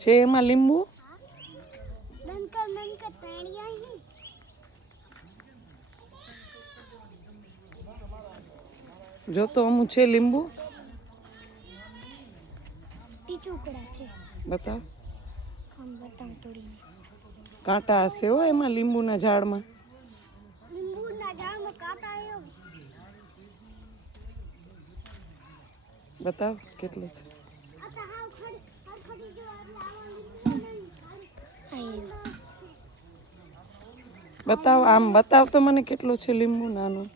છે એમાં લીંબુ? જો તો અમુક છે લીંબુ, બતાવ. કાંટા હશે હો એમાં લીંબુના ઝાડમાં. બતાવ કેટલું છે. બતાવ, આમ બતાવ તો મને કેટલું છે લીંબુ નાનું.